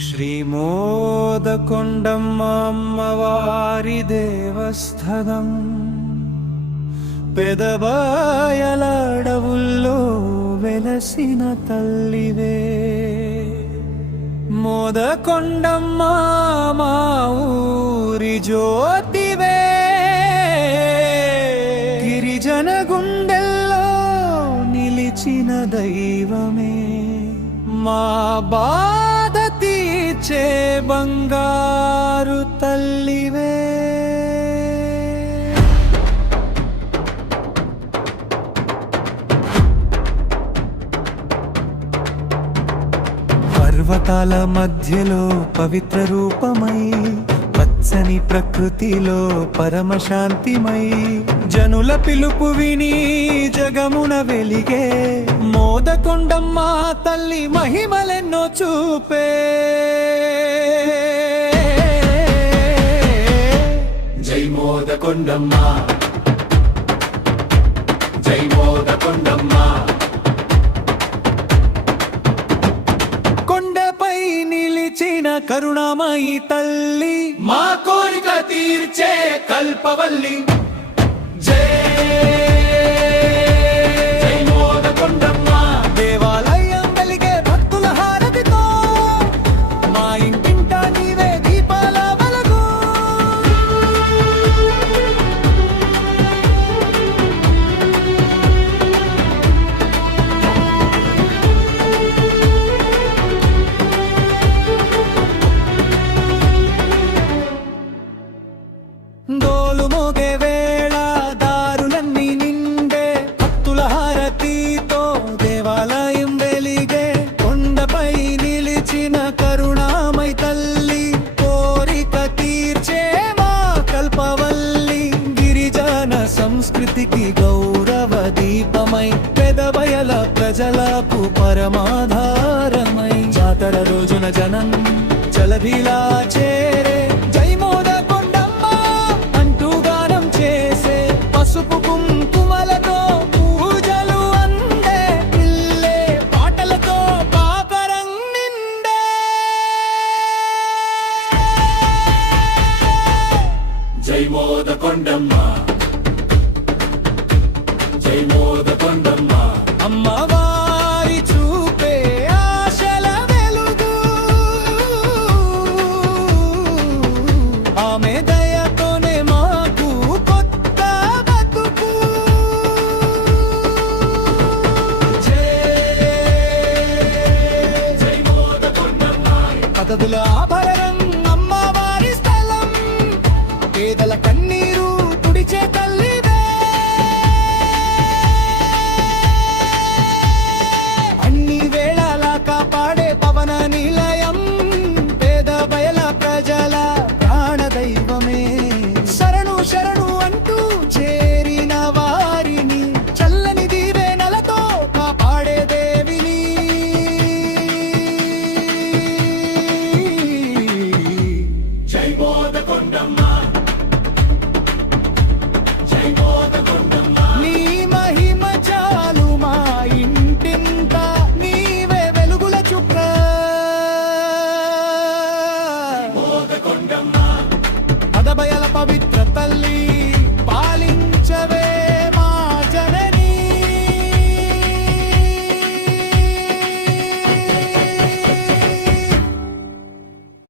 శ్రీమోదకొండమ్మ అమ్మవారి దేవస్థానం పెదబాయలాడవుల్లో వెలసిన తల్లివే. మోదకొండమ్మ మా ఊరి జ్యోతివే, గిరిజన గుండెల్లో నిలిచిన దైవమే. మా బాధ తీర్చే బంగారు తల్లివే. పర్వతాల మధ్యలో పవిత్ర రూపమై, పచ్చని ప్రకృతిలో పరమశాంతిమై, జనుల పిలుపు విని జగమున వెలిగే మోదకొండమ్మ తల్లి మహిమలెన్నో చూపే. జై మోదకొండమ్మ, జై మోదకొండమ్మ. కొండపై నిలిచిన కరుణామయి తల్లి, మా కోరిక తీర్చే కల్పవల్లి. జై జై మోదకొండమ్మ. దేవాలయం వెలిగే భక్తుల హారతితో, మా ఇంటింటా నీవే దీపాల వెలుగు. డోలు మోగే వేళ దారులన్నీ నిండే, భక్తుల హారతితో దేవాలయం వెలిగే. కొండపై నిలిచిన కరుణామయ తల్లి, కోరిక తీర్చే మా కల్పవల్లి. గిరిజన సంస్కృతికి గౌరవ దీపమై, పెదబయల ప్రజలకు పరమాధారమై, జాతర రోజున జనం జలధిలా చేరే. జై మోదకొండమ్మ అంటూ గానం చేసే, పసుపు కుంకుమలతో పూజలు అందే, పిల్లే పాటలతో పాపరం నిండే. జై మోదకొండమ్మ, జై మోదకొండమ్మ. అమ్మవారి చూపే ఆశల వెలుగు, ఆమె దయతోనే మాకు కొత్త బతుకు. జై జై మోదకొండమ్మ. పదదుల